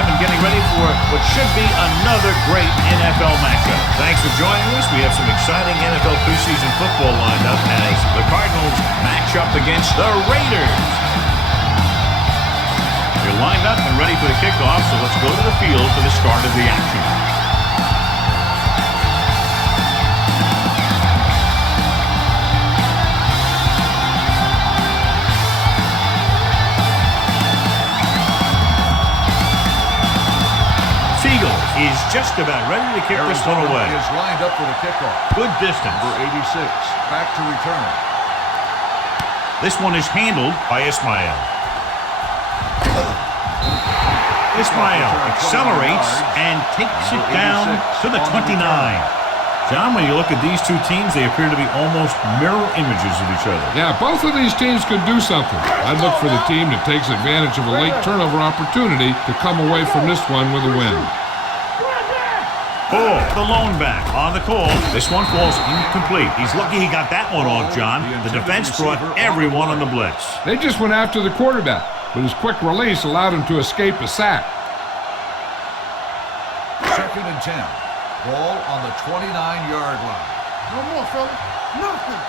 live and getting ready for what should be another great NFL matchup. Thanks for joining us. We have some exciting NFL preseason football lined up as the Cardinals match up against the Raiders. You're lined up and ready for the kickoff, so let's go to the field for the start of the action. Is just about ready to kick this one away. Is lined up for the kickoff. Good distance. Number 86, back to return. This one is handled by Ismail. Ismail accelerates and takes it down to the 29. John, when you look at these two teams, they appear to be almost mirror images of each other. Yeah, both of these teams could do something. I'd look for the team that takes advantage of a late turnover opportunity to come away from this one with a win. Oh, the lone back on the call. This one falls incomplete. He's lucky he got that one off, John. The defense brought everyone on the blitz. They just went after the quarterback, but his quick release allowed him to escape a sack. 2nd and 10. Ball on the 29-yard line. No more, fella. Nothing.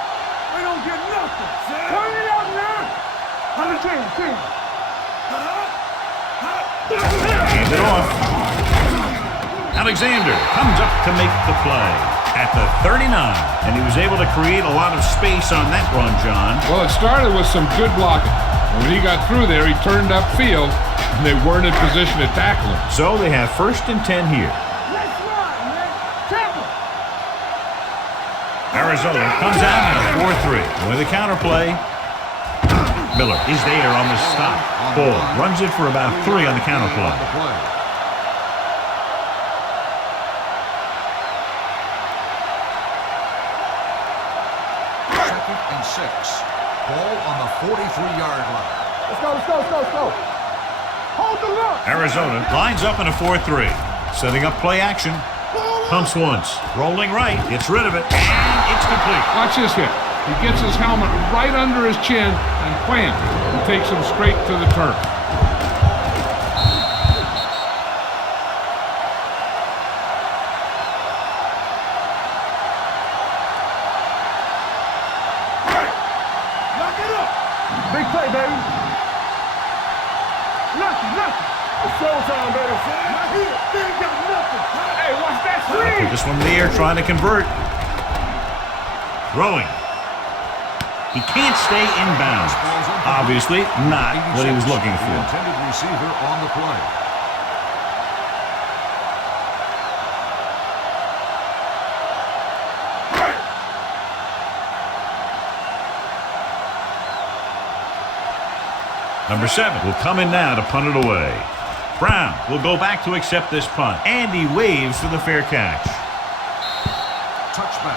They don't get nothing. Turn it out now. On the 10. Hand it off. Alexander comes up to make the play at the 39, and he was able to create a lot of space on that run, John. Well, it started with some good blocking. And when he got through there, he turned upfield, and they weren't in position to tackle him. So they have 1st and 10 here. Let's run, man. Tackle. Arizona comes out in a 4-3. With a counter play, Miller is there on the stop. Ball runs it for about 3 on the counter play. 6. Ball on the 43-yard line. Let's go. Hold the look. Arizona lines up in a 4-3. Setting up play action. Pumps once. Rolling right. Gets rid of it. And it's complete. Watch this hit. He gets his helmet right under his chin and wham! He takes him straight to the turf. Big play, baby. Nothing. It's showtime, baby. Not here. They ain't got nothing. Hey, watch that screen. Put this one in the air, trying to convert. Throwing. He can't stay in bounds. Obviously, not what he was looking for. The intended receiver on the play. Number 7 will come in now to punt it away. Brown will go back to accept this punt. And he waves for the fair catch. Touchback.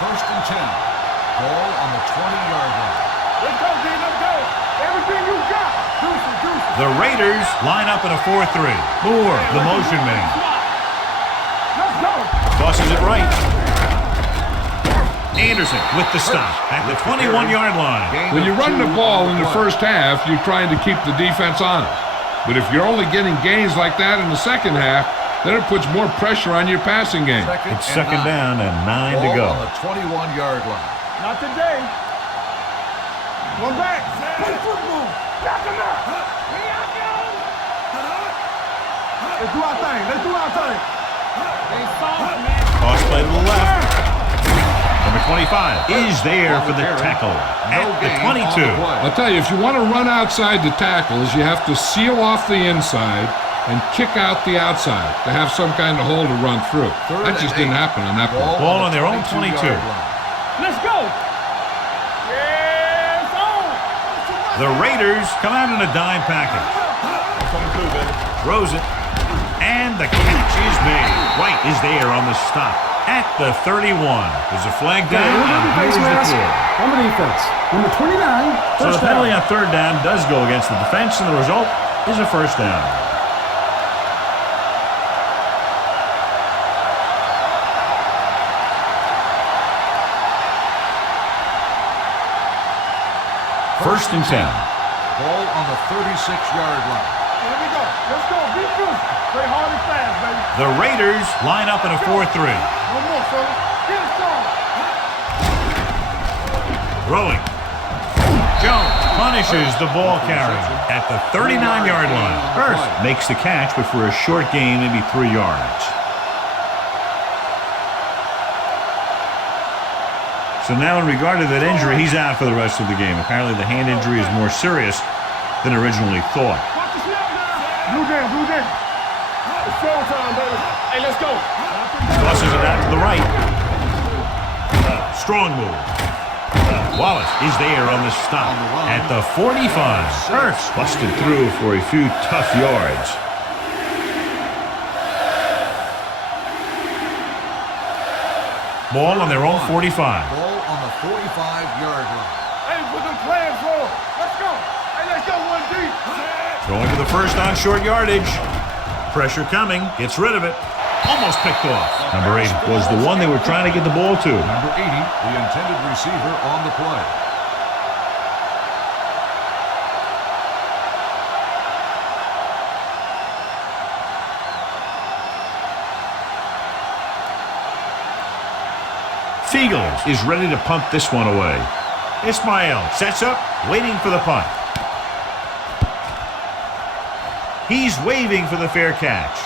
First and 10. Ball on the 20-yard line. Let's go, D. Let's go. Everything you got. Deuces. The Raiders line up in a 4-3. Moore, the motion man. Let's go. Tosses it right. Anderson with the stop at the 21-yard line. When you run the ball in the first half, you're trying to keep the defense honest. But if you're only getting gains like that in the second half, then it puts more pressure on your passing game. It's 2nd down and 9 to go. On the 21-yard line. Not today. One back. Play football. Back him up. Here I go. Let's do our thing. They soft, man. Toss play to the left. Number 25 is there for the tackle at the 22. I'll tell you, if you want to run outside the tackles, you have to seal off the inside and kick out the outside to have some kind of hole to run through. That just didn't happen on that play. Ball on their own 22. Let's go. Yes, on. The Raiders come out in a dime package. Throws it. And the catch is made. White is there on the stop at the 31. There's a flag down, and here's the score. On the defense, number 29, So the penalty on 3rd down does go against the defense, and the result is a 1st down. 1st and 10. Ball on the 36-yard line. Here we go. Let's go. Be good. Play hard and fast, baby. The Raiders line up in a 4-3. No more, fellas. Get it started. Throwing. Jones punishes the ball carrier at the 39-yard line. Hurst makes the catch, but for a short gain, maybe 3 yards. So now in regard to that injury, he's out for the rest of the game. Apparently the hand injury is more serious than originally thought. Blue down, blue down. It's showtime, baby. Hey, let's go. Tosses it out to the right. Strong move. Wallace is there on the stop at the 45. Hurst busted through for a few tough yards. Ball on their own 45. Ball on the 45-yard line. Hey, put them plans roll. Let's go. Hey, let's go, 1D. Going to the first on short yardage. Pressure coming. Gets rid of it. Almost picked off. Number 8 was the one they were trying to get the ball to. Number 80, the intended receiver on the play. Fiegels is ready to punt this one away. Ismail sets up, waiting for the punt. He's waving for the fair catch.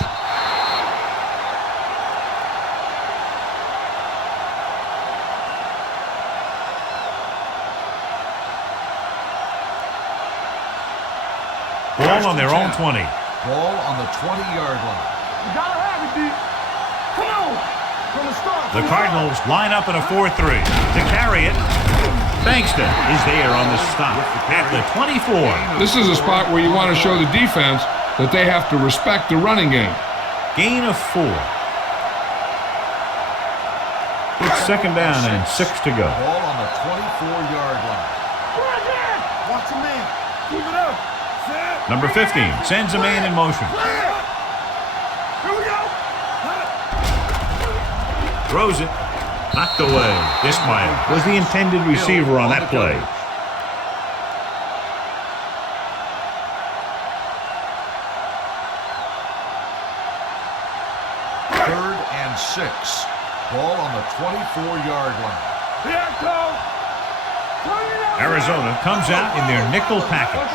Ball on their own 20. Ball on the 20-yard line. You gotta have it, D. Come on. From the start. The Cardinals line up in a 4-3. To carry it, Bankston is there on the stop at the 24. This is a spot where you want to show the defense that they have to respect the running game. Gain of 4. It's 2nd down and 6 to go. Ball on the 24-yard line. Watch your man. Keep it up. Set. Number 15 sends a man in motion. Here we go. Throws it. Knocked away. Ismail was the intended receiver on that play. Third and 6. Ball on the 24-yard line. Here it comes. Arizona comes out in their nickel package.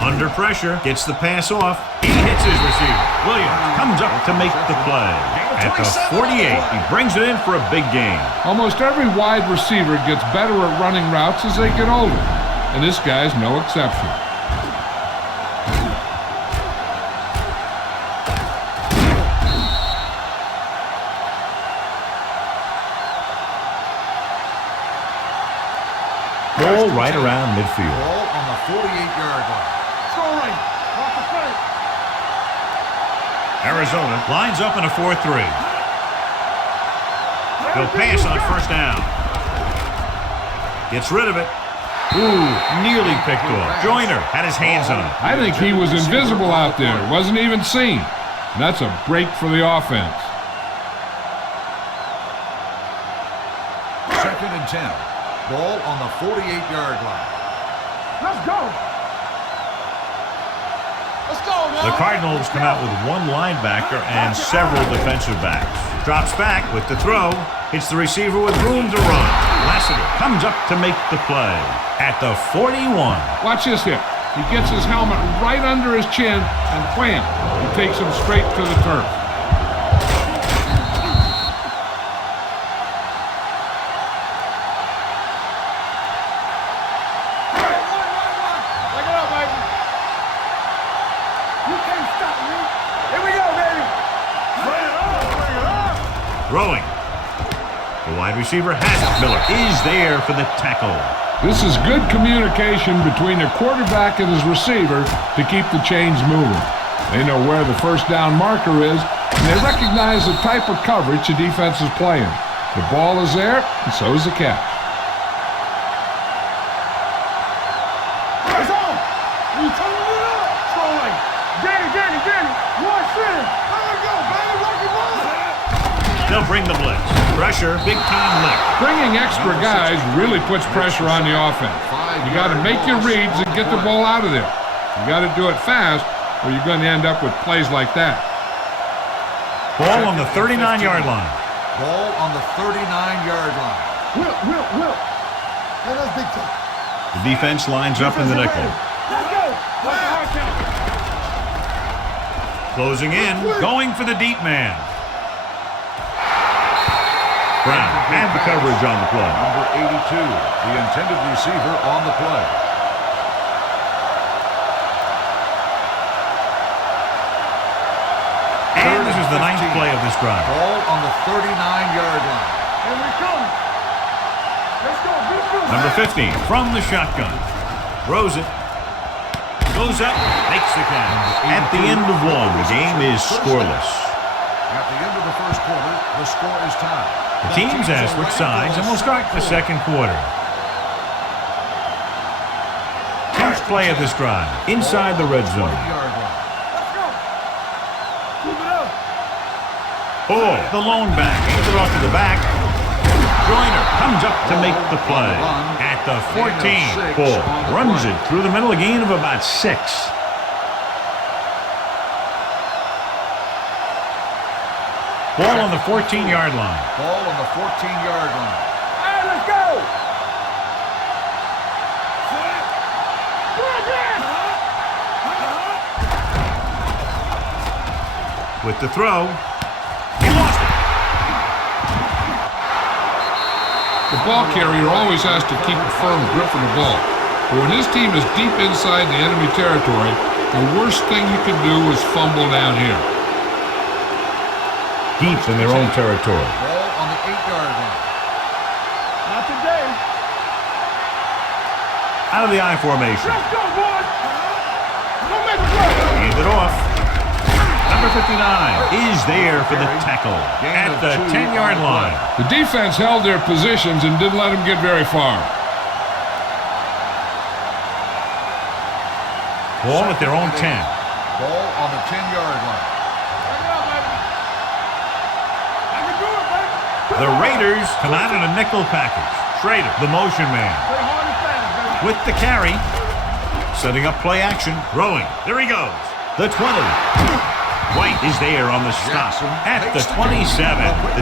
Under pressure, gets the pass off. He hits his receiver. Williams comes up to make the play. At the 48, he brings it in for a big gain. Almost every wide receiver gets better at running routes as they get older, and this guy's no exception. Ball right around midfield. Ball on the 48-yard line. Arizona lines up in a 4-3. He'll pass on 1st down. Gets rid of it. Ooh, nearly picked off. Joyner had his hands on it. I think he was invisible out there. Wasn't even seen. And that's a break for the offense. 2nd and 10. Ball on the 48-yard line. Let's go. Let's go, man. The Cardinals come out with 1 linebacker and several defensive backs. Drops back with the throw. Hits the receiver with room to run. Lassiter comes up to make the play at the 41. Watch this here. He gets his helmet right under his chin, and wham, he takes him straight to the turf. Throwing. The wide receiver has it. Miller is there for the tackle. This is good communication between the quarterback and his receiver to keep the chains moving. They know where the 1st down marker is, and they recognize the type of coverage the defense is playing. The ball is there, and so is the catch. It's on. You turning it up. Danny. One center. There we go, baby. Rock and roll. They'll bring the blitz. Pressure, big-time lick. Bringing extra guys really puts pressure on the offense. You got to make your reads and get the ball out of there. You got to do it fast, or you're going to end up with plays like that. Ball on the 39-yard line. Ball on the 39-yard line. Will. Hey, that's big time. The defense lines up in the nickel. Let's go. What's the hard count? Closing in, going for the deep man. Brown had the coverage on the play. Number 82, the intended receiver on the play. And this is the 9th play of this drive. Ball on the 39-yard line. Here we come. Let's go. Number 15 from the shotgun. Throws it. Goes up. Makes the catch. At the end of one, the game is scoreless. At the end of the first quarter, the score is tied. The teams have switched sides, and we'll start the second quarter. 10th play of this drive. Inside the red zone. 20-yard line. Let's go. Keep it up. Oh, the lone back. Hands it off to the back. Joyner comes up to make the play. At the 14, Bull runs it through the middle, a gain of about 6. Ball on the 14-yard line. Ball on the 14-yard line. Hey, let's go. With the throw, he lost it. The ball carrier always has to keep a firm grip on the ball. But when his team is deep inside the enemy territory, the worst thing you can do is fumble down here. Deep in their own territory. Ball on the 8-yard line. Not today. Out of the I formation. Let's go, boys. Don't make a play. Hand it off. Number 59 is there for the tackle at the 10-yard line. The defense held their positions and didn't let them get very far. Ball at their own 10. Ball on the 10-yard line. The Raiders come out in a nickel package. Schrader, the motion man. With the carry. Setting up play action. Throwing. There he goes. The 20. White is there on the stop. At the 27.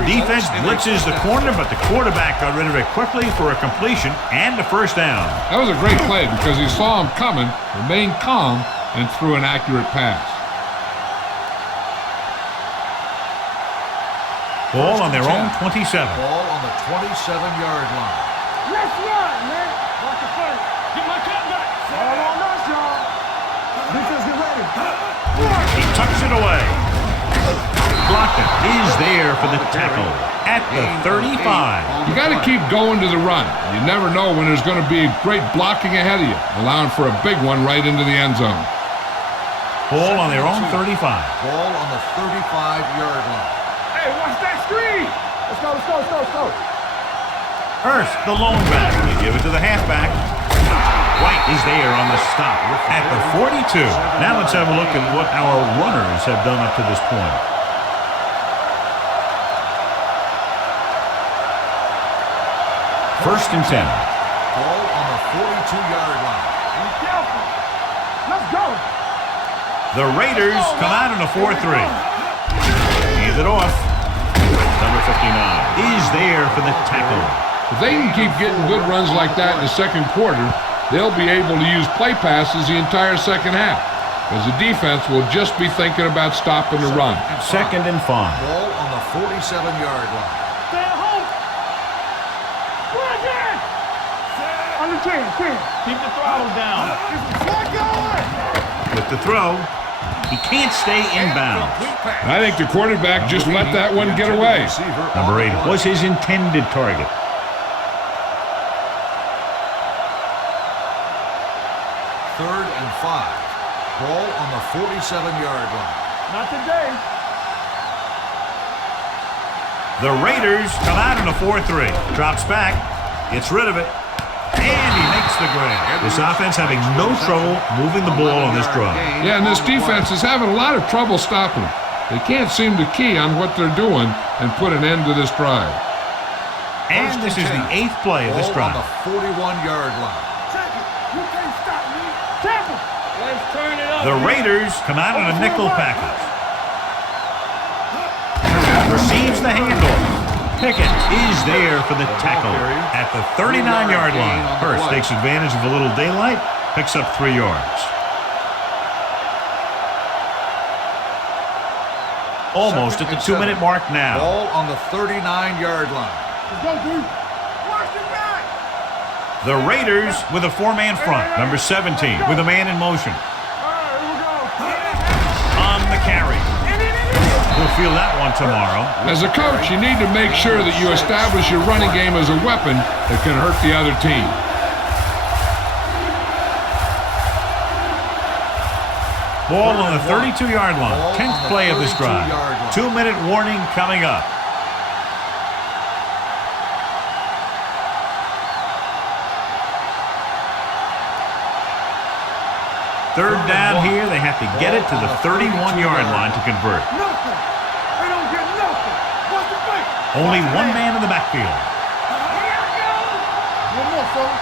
The defense blitzes the corner, but the quarterback got rid of it quickly for a completion and a first down. That was a great play because he saw him coming, remained calm, and threw an accurate pass. Ball on their own 27. Ball on the 27-yard line. Let's run, man. Watch the play. Get my cut back. All on us, y'all. Defense, get ready. He tucks it away. Blocked is there for the tackle at the 35. You got to keep going to the run. You never know when there's going to be great blocking ahead of you, allowing for a big one right into the end zone. Ball on their own 35. Ball on the 35-yard line. Hey, watch that screen. Let's go. Hurst, the lone back. They give it to the halfback. White is there on the stop at the 42. Now let's have a look at what our runners have done up to this point. First and 10. Ball on the 42-yard line. Be careful. Let's go. The Raiders come out in a 4-3. Hands it off. Number 59 is there for the tackle. If they can keep getting good runs like that in the second quarter, they'll be able to use play passes the entire second half, because the defense will just be thinking about stopping the run. Second and 5. Ball on the 47-yard line. Stay at home. Bring it. On the 10. Keep the throttle down. Let go. With the throw, he can't stay inbounds. I think the quarterback just let that one get away. Number 8 was his intended target. Third and 5. Ball on the 47-yard line. Not today. The Raiders come out in a 4-3. Drops back, gets rid of it, and he makes the grab. This offense having no trouble moving the ball on this drive. Yeah, and this defense is having a lot of trouble stopping them. They can't seem to key on what they're doing, and put an end to this drive. And this is the 8th play of this Ball on drive. the 41-yard line. You can't stop me. Tackle. Let's turn it up. The Raiders come out in a nickel package. Receives the handoff. Pickens is there for the tackle at the 39-yard line. Hurst takes advantage of a little daylight, picks up 3 yards. Almost at the 2-minute mark now. Ball on the 39-yard line. Let's go, dude. Watch the back. The Raiders with a 4-man front. Number 17 with a man in motion. All right, here we go. On the carry. We'll feel that one tomorrow. As a coach, you need to make sure that you establish your running game as a weapon that can hurt the other team. Ball on the 32-yard line. 10th play of this drive. 2-minute warning coming up. Third down here. They have to get it to the 31-yard line to convert. Nothing. They don't get nothing. What's the play? Only one man in the backfield. One more, fella.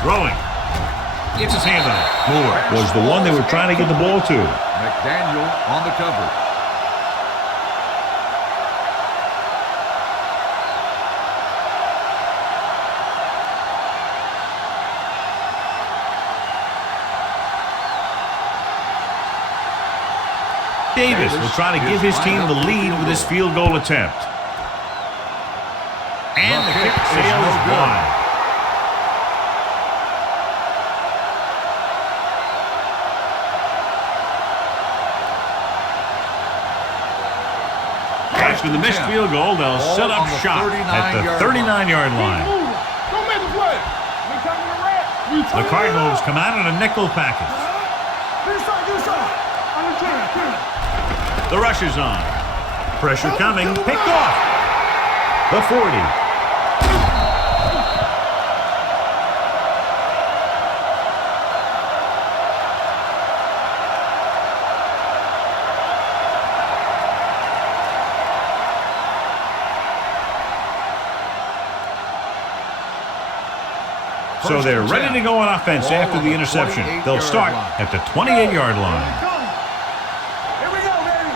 Throwing. Gets his hand on it. Moore was the one they were trying to get the ball to. McDaniel on the cover. Davis will try to give his team the lead with this field goal attempt. And the kick sails wide. After the missed field goal, they'll set up shop at the 39-yard line. Don't make the play. We coming to red. The Cardinals come out in a nickel package. Do something. On the 10. The rush is on. Pressure coming. Picked off. The 40. So they're ready to go on offense after the interception. They'll start at the 28-yard line. Here we go, baby.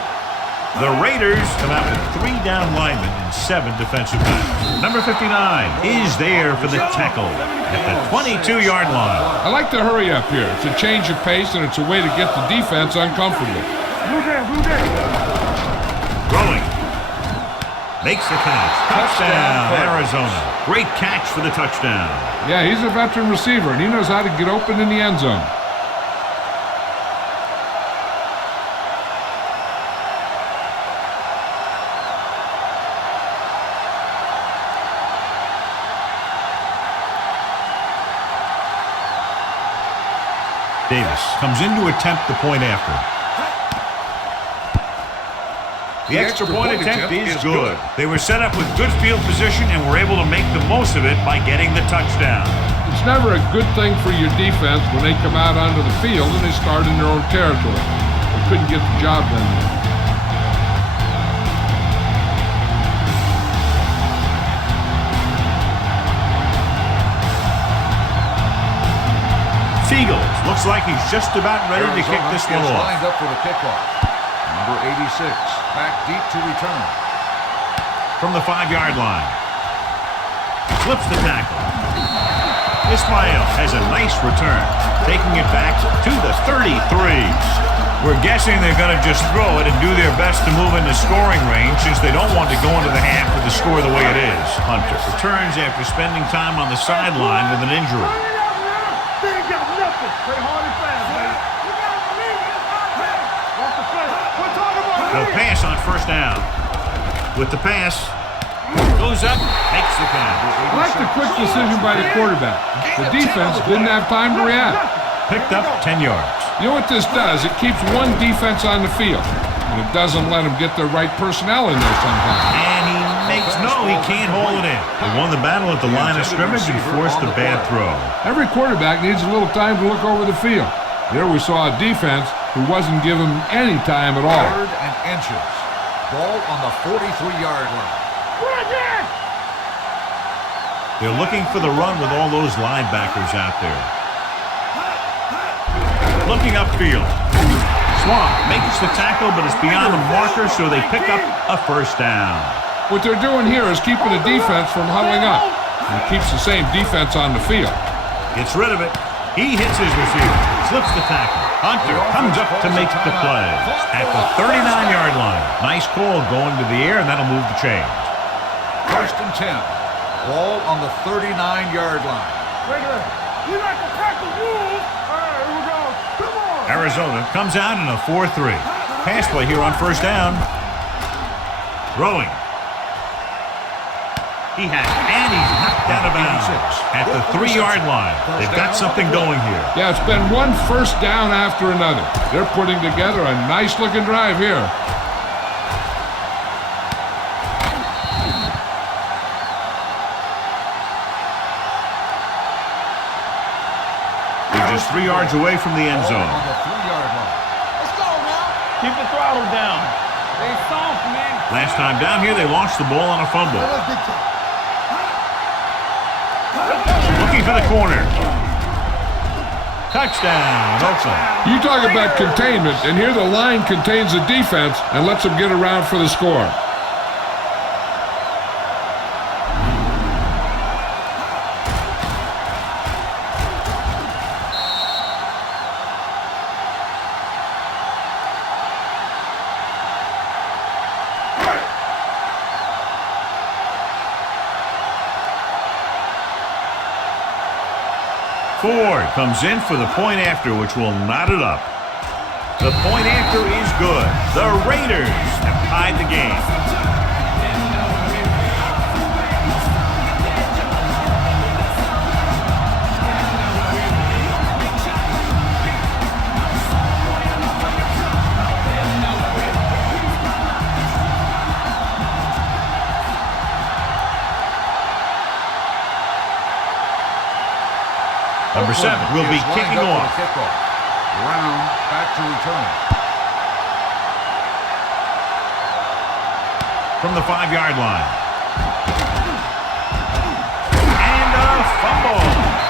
The Raiders come out with 3 down linemen and 7 defensive backs. Number 59 is there for the tackle at the 22-yard line. I like to hurry up here. It's a change of pace, and it's a way to get the defense uncomfortable. Blue game. Throwing. Makes the catch. Touchdown, Arizona. Great catch for the touchdown. Yeah, he's a veteran receiver, and he knows how to get open in the end zone. Davis comes in to attempt the point after. The extra point attempt is good. They were set up with good field position and were able to make the most of it by getting the touchdown. It's never a good thing for your defense when they come out onto the field and they start in their own territory. They couldn't get the job done there. Fiegels looks like he's just about ready to kick this one off. Lined up for the kickoff. Number 86, back deep to return. From the 5-yard line. Flips the tackle. Ismail has a nice return, taking it back to the 33. We're guessing they're going to just throw it and do their best to move into scoring range since they don't want to go into the half with the score the way it is. Hunter returns after spending time on the sideline with an injury. They ain't got nothing. Play hard and fast, baby. Watch the play. We're talking about They'll pass on first down. With the pass, goes up, makes the catch. I like the quick decision by the quarterback. The defense didn't have time to react. Picked up 10 yards. You know what this does? It keeps one defense on the field, and it doesn't let them get the right personnel in there sometimes. And he makes he can't hold it in. They won the battle at the line of scrimmage and forced a bad throw. Every quarterback needs a little time to look over the field. There we saw a defense who wasn't given any time at all. 3rd and inches. Ball on the 43-yard line. They're looking for the run with all those linebackers out there. Looking upfield. Swamp makes the tackle, but it's beyond the marker, so they pick up a first down. What they're doing here is keeping the defense from huddling up. And it keeps the same defense on the field. Gets rid of it. He hits his receiver. Slips the tackle. Hunter comes up to make the play at the 39-yard line. Nice call going to the air, and that'll move the chains. 1st and 10. Ball on the 39-yard line. We like to tackle rules. All right, here we go. Come on. Arizona comes out in a 4-3. Pass play here on first down. Throwing. He has it, and he's knocked out of bounds at the 3-yard line. They've got something going here. Yeah, it's been one first down after another. They're putting together a nice-looking drive here. They're just 3 yards away from the end zone. On the 3-yard line. Let's go now. Keep the throttle down. They soft, man. Last time down here, they lost the ball on a fumble. Looking for the corner. Touchdown, Oakland. You talk about containment, and here the line contains the defense and lets them get around for the score. Ford comes in for the point after, which will knot it up. The point after is good. The Raiders have tied the game. Number 7 will be kicking off. Brown back to return. From the 5-yard line. And a fumble.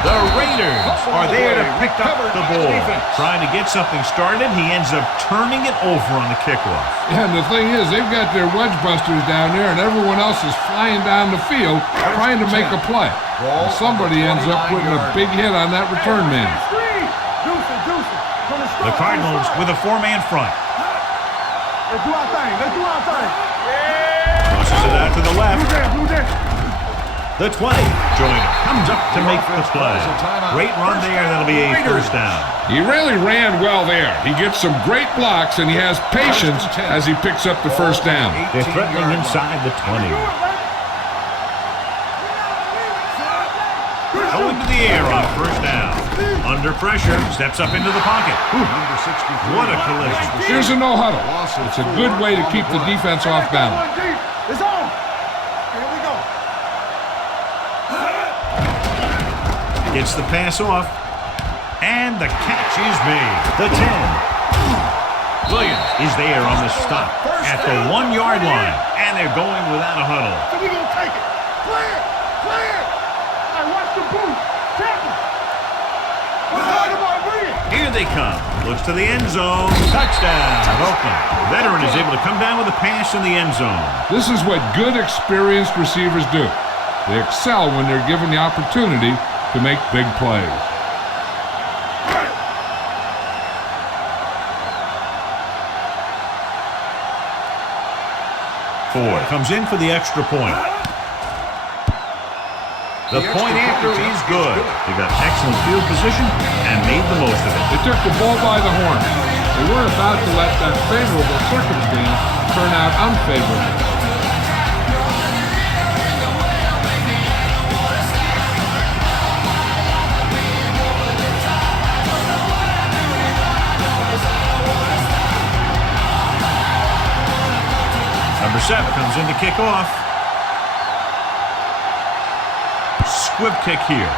The Raiders are there to pick up the ball. Trying to get something started, he ends up turning it over on the kickoff. Yeah, and the thing is, they've got their wedge busters down there, and everyone else is flying down the field trying to make a play. And somebody ends up putting a big hit on that return man. The Cardinals with a 4-man front. Let's do our thing. Let's do our thing. Crosses it out to the left. The 20. Joyner comes up to make the play. Great run there. That'll be a first down. He really ran well there. He gets some great blocks, and he has patience as he picks up the first down. They're threatening inside the 20. Going to the air on first down. Under pressure, steps up into the pocket. Number 63. What a collision. Here's a no-huddle. It's a good way to keep the defense off balance. It's on. Here we go. Gets the pass off. And the catch is made. The 10. Williams is there on the stop at the 1-yard line. And they're going without a huddle. So we're going to take it. Clear. Clear. Hey, watch the boot. Tackle. Here they come. Looks to the end zone. Touchdown, Oakland. Veteran is able to come down with a pass in the end zone. This is what good, experienced receivers do. They excel when they're given the opportunity to make big plays. Ford comes in for the extra point. The point after is good. They got excellent field position and made the most of it. They took the bull by the horn. They weren't about to let that favorable circumstance turn out unfavorable. Number 7 comes in to kick off. Squib kick here.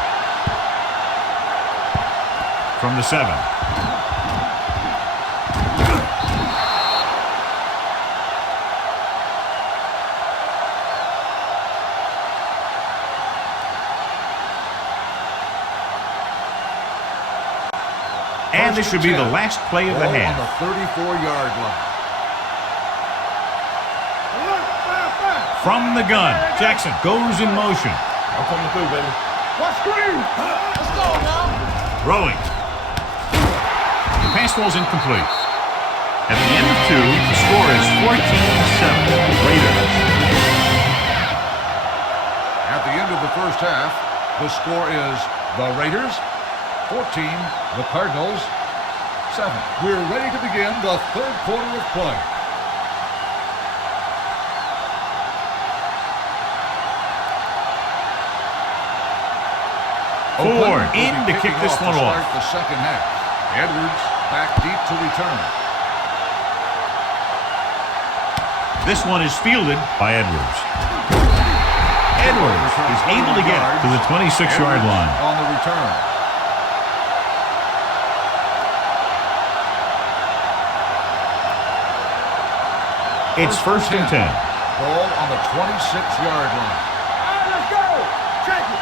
From the 7. And this should be the last play of the Ball half. on the 34-yard line. From the gun, Jackson goes in motion. I'm coming through, baby. What screen? Let's go now. Throwing. The pass ball's incomplete. At the end of 2, the score is 14-7. Raiders. At the end of the first half, the score is the Raiders 14, the Cardinals 7. We're ready to begin the third quarter of play. Ford in to kick this one off. Start the second half. Edwards back deep to return. This one is fielded by Edwards. Edwards is able to get it to the 26-yard line. On the return. It's first and 10. Ball on the 26-yard line. Let's go. Check it.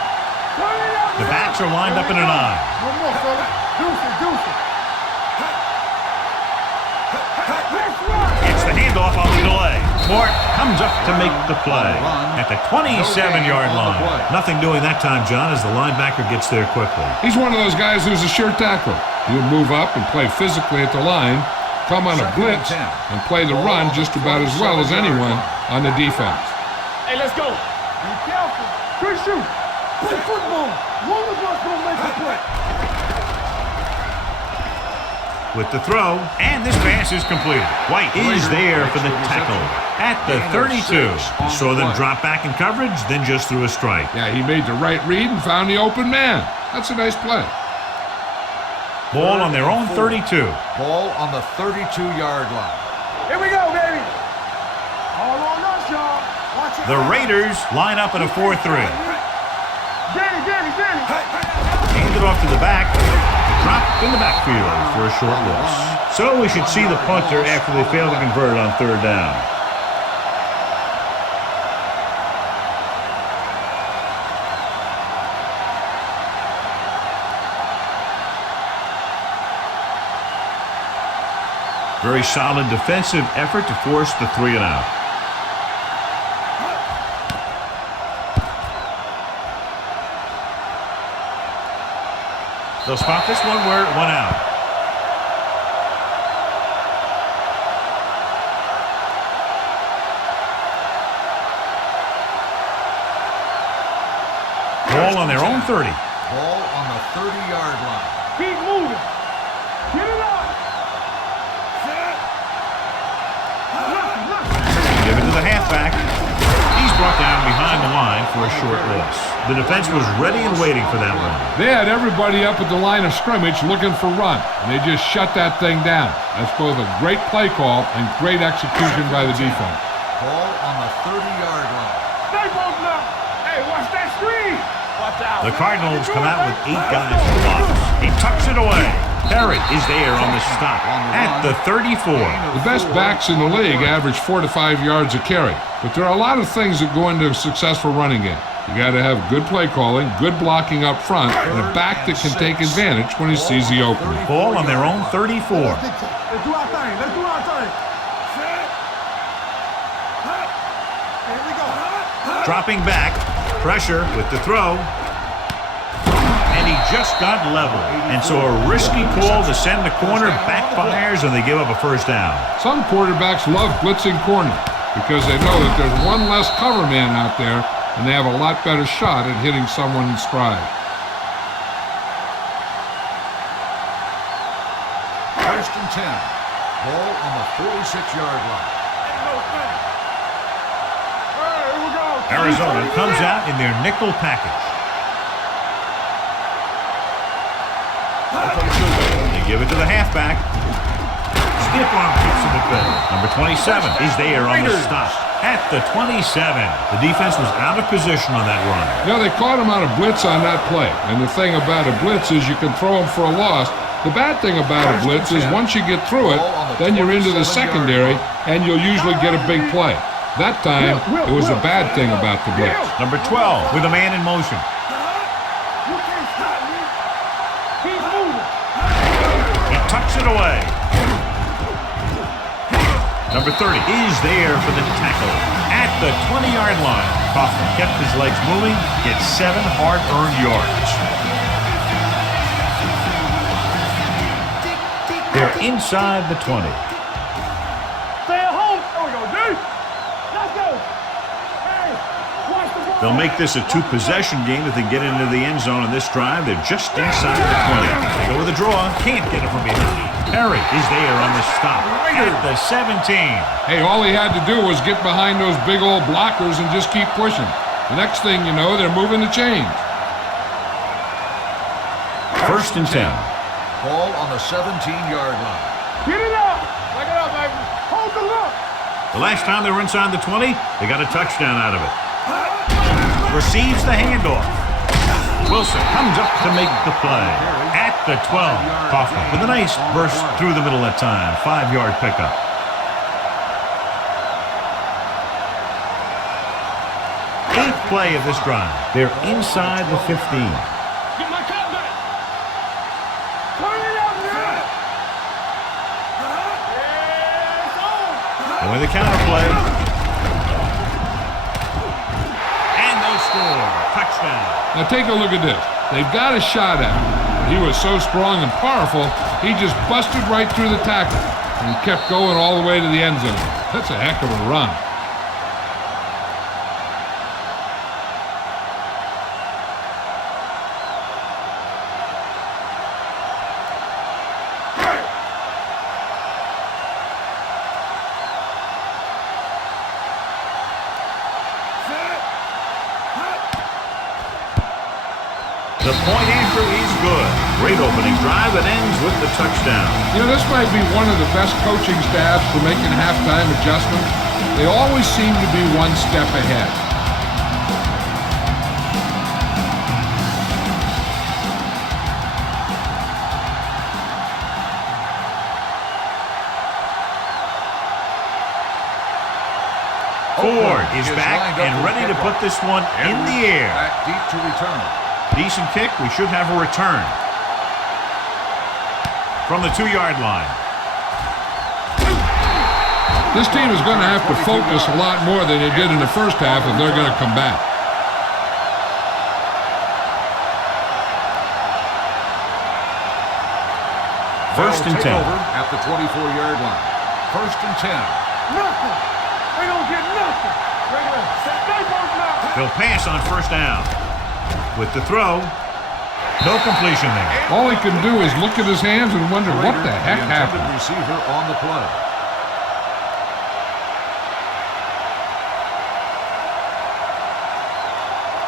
Turn it up. The backs are lined up in an I. One more, fella. Deuce it. Let's run. It's the handoff on the delay. Mort comes up to make the play at the 27-yard line. Nothing doing that time, John, as the linebacker gets there quickly. He's one of those guys who's a sure tackler. He'll move up and play physically at the line, come on a blitz, and play the run just about as well as anyone on the defense. Hey, let's go. Be careful. Good shoot. Play football. One of us gonna make a play. With the throw, and this pass is completed. White is there for the tackle at the 32. Saw them drop back in coverage, then just threw a strike. Yeah, he made the right read and found the open man. That's a nice play. Ball on their own 32. Ball on the 32-yard line. Here we go, baby. All on us, y'all. Watch it. The Raiders line up at a 4-3. Danny. Hand it off to the back. Drop in the backfield for a short loss. So we should see the punter after they fail to convert on third down. Very solid defensive effort to force the 3 and out. They'll spot this one where it went out. Ball on their own 30. Ball on the 30-yard line. Keep moving. Get it up. Give it to the halfback. He's brought down behind the line for a short loss. The defense was ready and waiting for that one. They had everybody up at the line of scrimmage looking for run, and they just shut that thing down. That's both a great play call and great execution by the defense. Ball on the 30-yard line. Stay both now. Hey, watch that screen. Watch out. The Cardinals come out with 8 guys to block. He tucks it away. Perry is there on the stop at the 34. The best backs in the league average 4 to 5 yards a carry, but there are a lot of things that go into a successer's running game. You got to have good play calling, good blocking up front, and a back that can take advantage when he sees the opening. Ball on their own 34. Let's do our thing. Here we go. Dropping back, pressure with the throw, and he just got level. And so a risky call to send the corner backfires, and they give up a first down. Some quarterbacks love blitzing corner because they know that there's one less cover man out there, and they have a lot better shot at hitting someone in stride. First and 10. Ball on the 46-yard line. Here we go. Arizona comes out in their nickel package. They give it to the halfback. Stiff arm kicks in the middle. Number 27 is there on the stop at the 27. The defense was out of position on that run. You know, they caught him on a blitz on that play. And the thing about a blitz is you can throw him for a loss. The bad thing about a blitz is once you get through it, then you're into the secondary, and you'll usually get a big play. That time, it was a bad thing about the blitz. Number 12 with a man in motion. You can't stop me. Keep moving. tucks it away. Number 30 is there for the tackle at the 20-yard line. Kaufman kept his legs moving, gets 7 hard-earned yards. They're inside the 20. Stay at home. There we go, dude. Let's go. Hey, watch the ball. They'll make this a 2-possession game if they get into the end zone on this drive. They're just inside the 20. They go with a draw. Can't get it from behind. Perry is there on the stop at the 17. Hey, all he had to do was get behind those big old blockers and just keep pushing. The next thing you know, they're moving the chains. First and 10. Ball on the 17-yard line. Get it up. Back it up, baby. Hold the look. The last time they were inside the 20, they got a touchdown out of it. Receives the handoff. Wilson comes up to make the play at the 12. Kaufman with a nice burst through the middle that time. 5-yard pickup. Eighth play of this drive. They're inside the 15. Get my cut back. Turn it up, man. Yeah, it's on. And with the counter play. And they'll score. Touchdown. Now take a look at this. They've got a shot at him. He was so strong and powerful, he just busted right through the tackle. And he kept going all the way to the end zone. That's a heck of a run. The point after is good. Great opening drive that ends with the touchdown. You know, this might be one of the best coaching staffs for making halftime adjustments. They always seem to be one step ahead. Ford is back and ready to put this one in the air. Back deep to return. Decent kick. We should have a return. From the 2-yard line. This team is going to have to focus a lot more than they did in the first half if they're going to come back. First and 10. Over at the 24-yard line. First and 10. Nothing. They don't get nothing. They'll pass on first down. With the throw, no completion there. All he can do is look at his hands and wonder what the heck happened. Receiver on the play.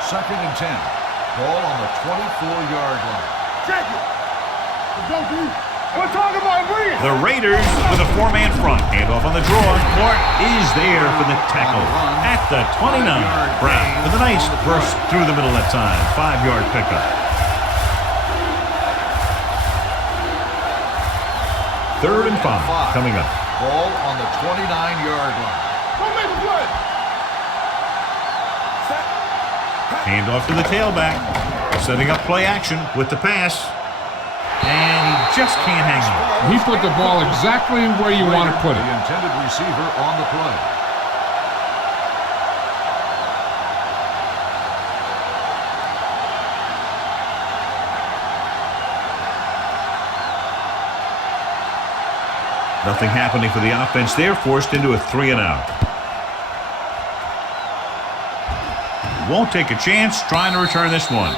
Second and 10. Ball on the 24-yard line. Check it. Go, dude. We're talking about Reed. The Raiders with a 4-man front. Handoff on the draw. Clark is there for the tackle at the 29. Brown with a nice burst through the middle that time. 5-yard pickup. Third and 5 coming up. Ball on the 29-yard line. Don't make a play. Handoff to the tailback. Setting up play action with the pass. And he just can't hang on. He put the ball exactly where you want to put it. The intended receiver on the play. Nothing happening for the offense there. Forced into a 3-and-out. Won't take a chance trying to return this one.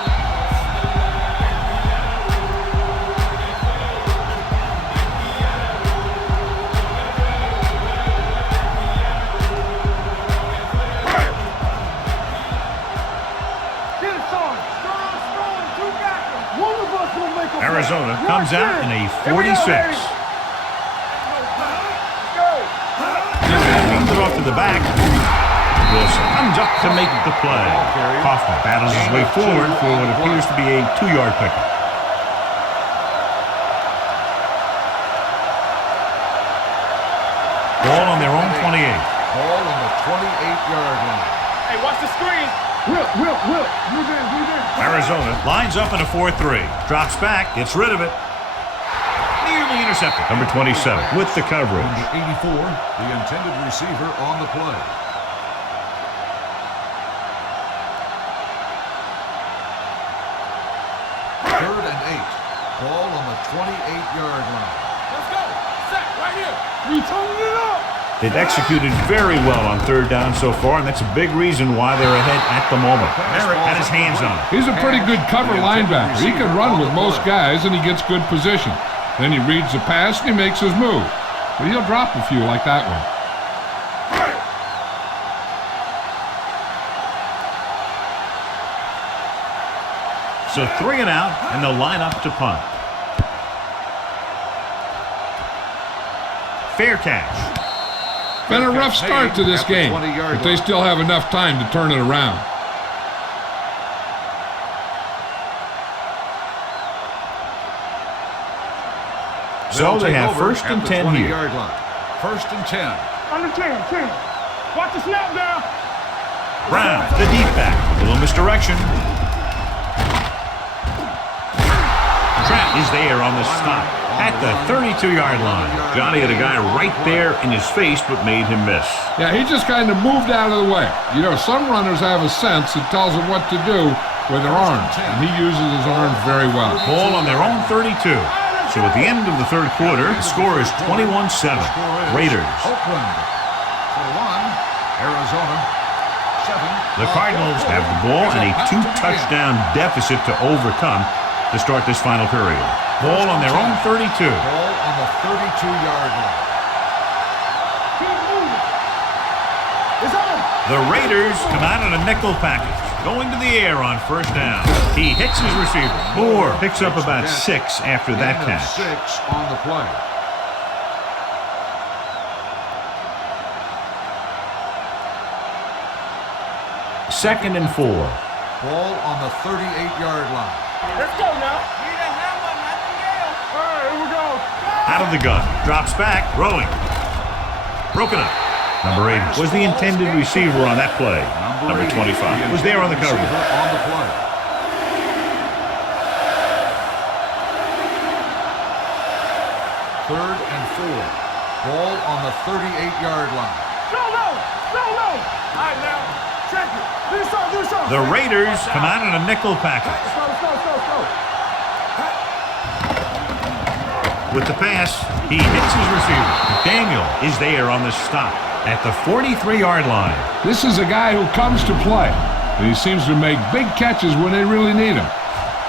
Arizona comes out in a 46. Hands it off to the back. Wilson comes up to make the play. Kaufman battles his way forward for what appears to be a 2-yard pickup. Ball on their own 28. Ball on the 28-yard line. Hey, watch the screen. Will. Move in. Arizona lines up in a 4-3. Drops back, gets rid of it. Nearly Finally intercepted. Number 27 with the coverage. Number 84, the intended receiver on the play. Third and 8. Ball on the 28-yard line. Let's go. Set right here. We turning it up. They've executed very well on third down so far, and that's a big reason why they're ahead at the moment. Merritt had his hands on it. He's a pretty good cover linebacker. He can run with most guys, and he gets good position. Then he reads the pass, and he makes his move. But he'll drop a few like that one. So 3 and out, and they'll line up to punt. Fair catch. Been a rough start to this game, but they still have enough time to turn it around. So they have first and 10 here. First and 10. Under 10. Watch the snap down. Brown, the deep back. A little misdirection. Trap is there on the stop at the 32-yard line. Johnny had a guy right there in his face, but made him miss. Yeah, he just kind of moved out of the way. You know, some runners have a sense that tells them what to do with their arms, and he uses his arms very well. Ball on their own 32. So at the end of the third quarter, the score is 21-7. Raiders. Oakland for 1. Arizona 7. The Cardinals have the ball and a 2-touchdown deficit to overcome to start this final period. Ball on their own 32. Ball on the 32-yard line. The Raiders come out in a nickel package, going to the air on first down. He hits his receiver. Moore picks up about 6 after that catch. 6 on the play. Second and 4. Ball on the 38-yard line. Let's go now. Need a hammer, nothing else. All right, here we go. Out of the gun. Drops back. Throwing. Broken up. Number 8 was the intended receiver on that play. Number 25 was there on the coverage. On the play. Third and 4. Ball on the 38-yard line. No. All right, now. Check it. Do something. The Raiders come out in a nickel package. Slow. With the pass, he hits his receiver. Daniel is there on the stop at the 43-yard line. This is a guy who comes to play, and he seems to make big catches when they really need him.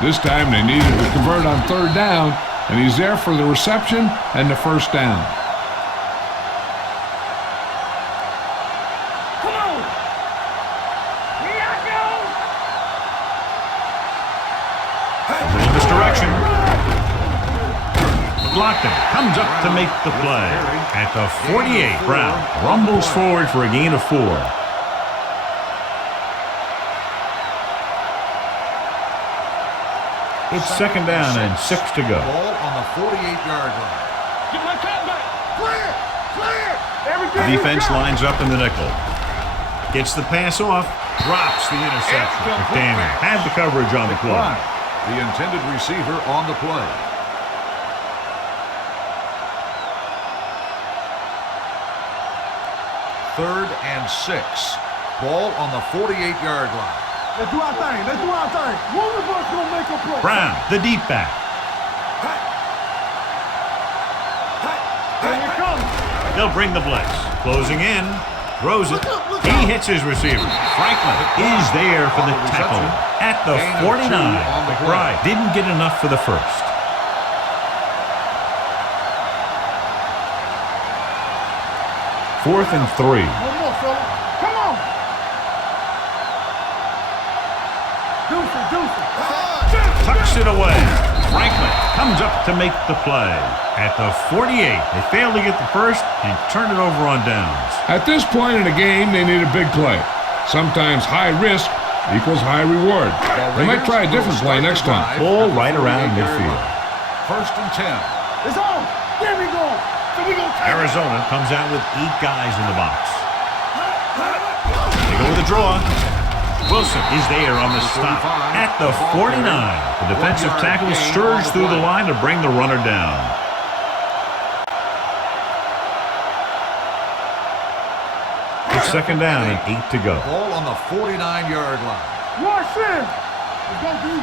This time they needed to convert on third down, and he's there for the reception and the first down. Come on. Here I go. A little misdirection. Blocked him. Comes up to make the play. At the 48, Brown rumbles forward for a gain of 4. It's second down and 6 to go. Ball on the 48-yard line. Get my cut back. Clear. Everything. The defense lines up in the nickel. Gets the pass off. Drops the interception. McDaniel had the coverage on the play. The intended receiver on the play. Third and 6. Ball on the 48-yard line. Let's do our thing. One of us gonna make a play. Brown, the deep back. Here it comes. They'll bring the blitz. Closing in. Throws it. He hits his receiver. Franklin is there for the tackle at the 49. McBride didn't get enough for the first. Fourth and 3. One more, fella. Come on. Deuce. Tucks it away. Franklin comes up to make the play. At the 48, they fail to get the first and turn it over on downs. At this point in the game, they need a big play. Sometimes high risk equals high reward. They might try a different play next time. Ball right around midfield. First and 10. It's on. There we go. So we gonna take Arizona comes out with 8 guys in the box. They go with a draw. Wilson is there on the stop at the 49. The defensive tackle surged through the line to bring the runner down. It's second down and 8 to go. Ball on the 49-yard line. Watch this. Let's go, D.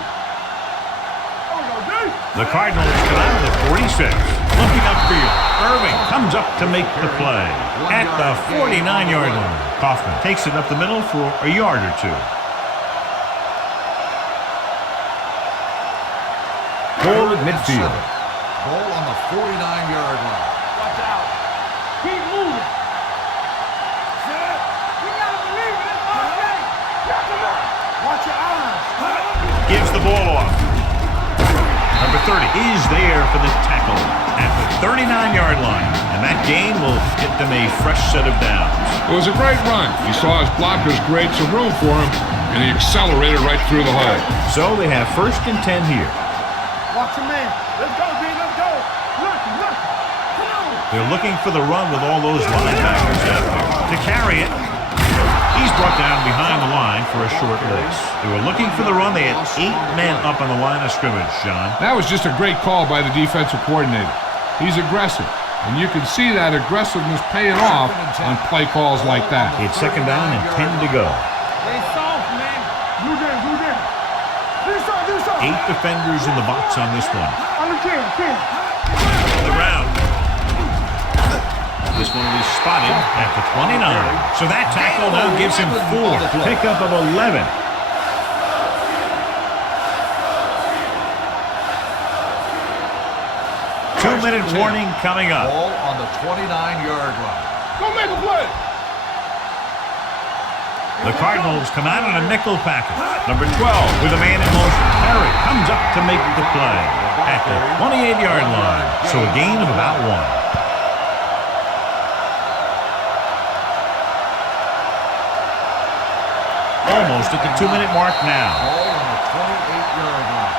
The Cardinals come out of the 46. Looking upfield. Irving comes up to make the play. At the 49-yard line. Kaufman takes it up the middle for a yard or two. Ball at midfield. Ball on the 49-yard line. Watch out. Keep moving. We gotta believe in this all day. Watch your eyes. Gives the ball off. Number 30 is there for the tackle at the 39-yard line. And that gain will get them a fresh set of downs. It was a great run. He saw his blockers create some room for him, and he accelerated right through the hole. So they have 1st and 10 here. Watch your man. Let's go, D. Let's go. Look. Come on. They're looking for the run with all those linebackers out there. To carry it, he's brought down behind the line for a short loss. They were looking for the run. They had 8 men up on the line of scrimmage, John. That was just a great call by the defensive coordinator. He's aggressive, and you can see that aggressiveness paying off on play calls like that. It's second down and 10 to go. They soft, man. Do this. Do something. 8 defenders in the box on this one. On the 10. The route. This one will be spotted at the 29. So that tackle now gives him 4. Pickup of 11. Two-minute warning coming up. Ball on the 29-yard line. Go make a play. The Cardinals come out on a nickel package. Number 12 with a man in motion. Perry comes up to make the play at the 28-yard line. So a gain of about 1. Almost at the 2-minute mark now. Ball on the 28-yard line.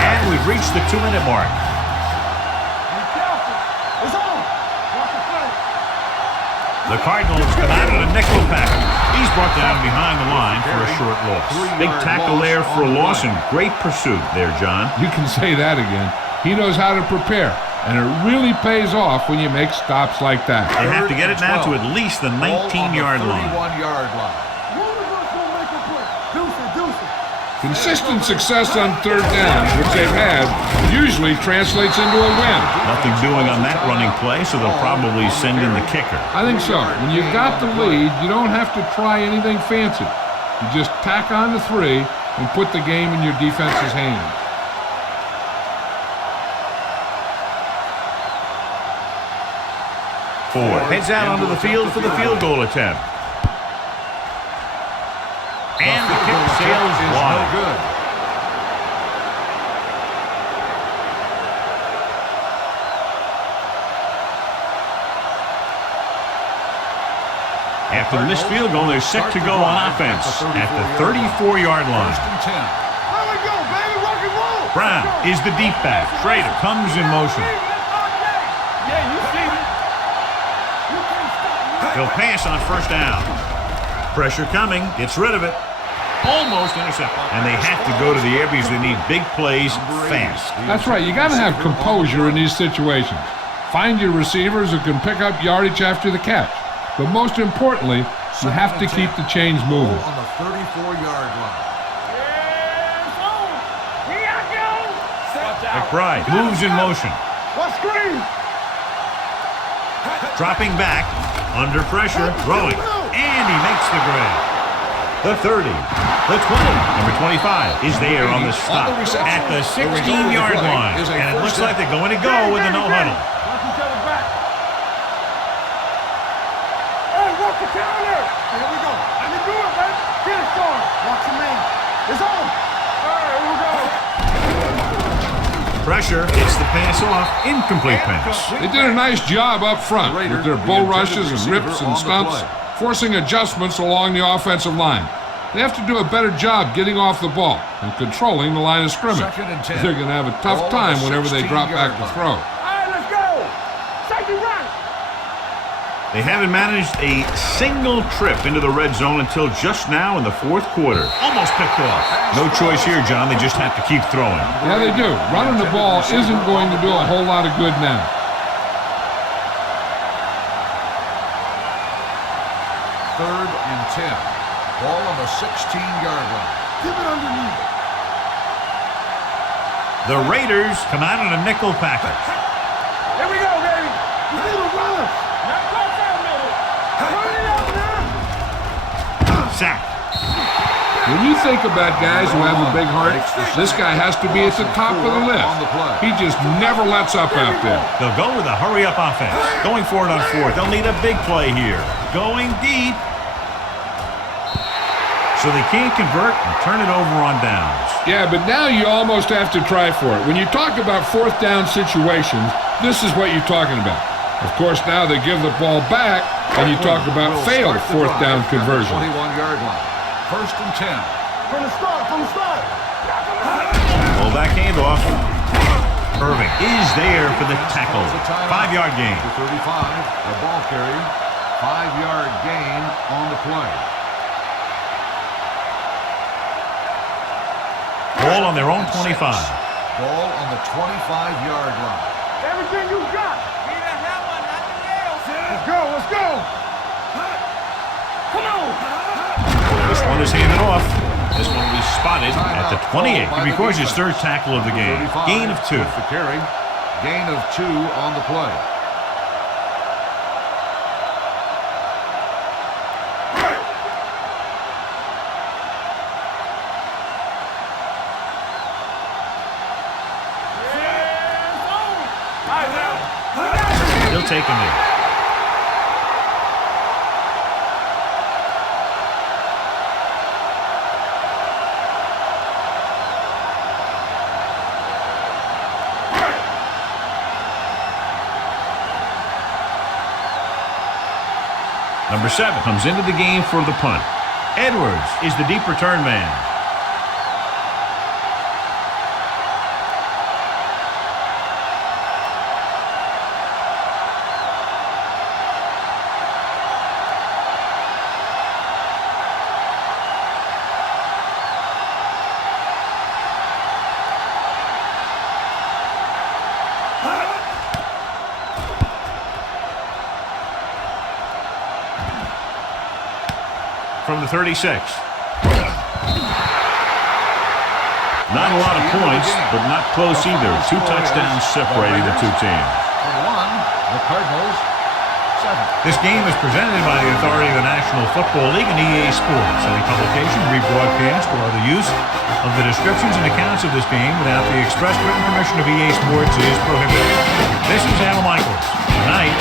And we've reached the 2-minute mark. Be careful. It's on. Watch the play. The Cardinals come out on a nickel package. He's brought down behind the line for a short loss. Big tackle there for a loss and great pursuit there, John. You can say that again. He knows how to prepare, and it really pays off when you make stops like that. They have to get it now to at least the 19-yard line. 31-yard line. Consistent success on 3rd down, which they've had, usually translates into a win. Nothing doing on that running play, so they'll probably send in the kicker. I think so. When you've got the lead, you don't have to try anything fancy. You just tack on the 3 and put the game in your defense's hands. Ford heads out onto the field for the field goal attempt. And the kick sails wide. No good. After the missed field goal, they're set to go on offense at the 34-yard line. 1st and 10. There we go, baby. Rock and roll. Brown is the deep back. Schrader comes in motion. Yeah, you see me. You can't stop me. He'll pass on 1st down. Pressure coming. Gets rid of it. Almost intercepted. And they have to go to the air because they need big plays fast. That's right. You got to have composure in these situations. Find your receivers who can pick up yardage after the catch. But most importantly, you have to keep the chains moving. On the 34-yard line. Here I go. McBride moves in motion. What screen? Dropping back. Under pressure. Throwing. And he makes the grab. The 30, the 20, number 25 is there on the stop at the 16-yard line. And it looks like they're going to go with a no-huddle. Watch each other back. Hey, watch the counter. Here we go. Let me do it, man. Get it started. Watch your man. It's on. All right, here we go. Pressure gets the pass off. Incomplete pass. They did a nice job up front with their bull rushes and rips and stunts, forcing adjustments along the offensive line. They have to do a better job getting off the ball and controlling the line of scrimmage. 2nd and 10. They're going to have a tough time whenever they drop back to throw. All right, let's go. Safety right. They haven't managed a single trip into the red zone until just now in the fourth quarter. Almost picked off. No choice here, John. They just have to keep throwing. Yeah, they do. Running the ball isn't going to do a whole lot of good now. Third and 10. Ball on the 16-yard line. Keep it underneath. The Raiders come out in a nickel package. Here we go, baby. You need to run us. Not close that middle. Run it out now. Sack. When you think about guys who have a big heart, this guy has to be at the top of the list. He just never lets up out there. They'll go with a hurry-up offense. Going for it on fourth. They'll need a big play here. Going deep. So they can't convert and turn it over on downs. Yeah, but now you almost have to try for it. When you talk about fourth down situations, this is what you're talking about. Of course, now they give the ball back, and you talk about failed fourth down conversion. 21-yard line. First and 10. From the start. Pull back handoff. Irving is there for the tackle. 5-yard gain. 35, the ball carrier. 5-yard gain on the play. Ball on their own 25. Ball on the 25-yard line. Everything you got. Be the hammer, not the nails. Let's go. Come on. This one is handed off. This one was spotted at the 28. He records his third tackle of the game. Gain of 2. The carry. Gain of 2 on the play. He'll take him in. Number 7 comes into the game for the punt. Edwards is the deep return man. From the 36. Not a lot of points, but not close either. 2 touchdowns separating the two teams. The Cardinals, 7. This game is presented by the authority of the National Football League and EA Sports. Any publication, rebroadcast, or other use of the descriptions and accounts of this game without the express written permission of EA Sports is prohibited. This is Al Michaels. Good night.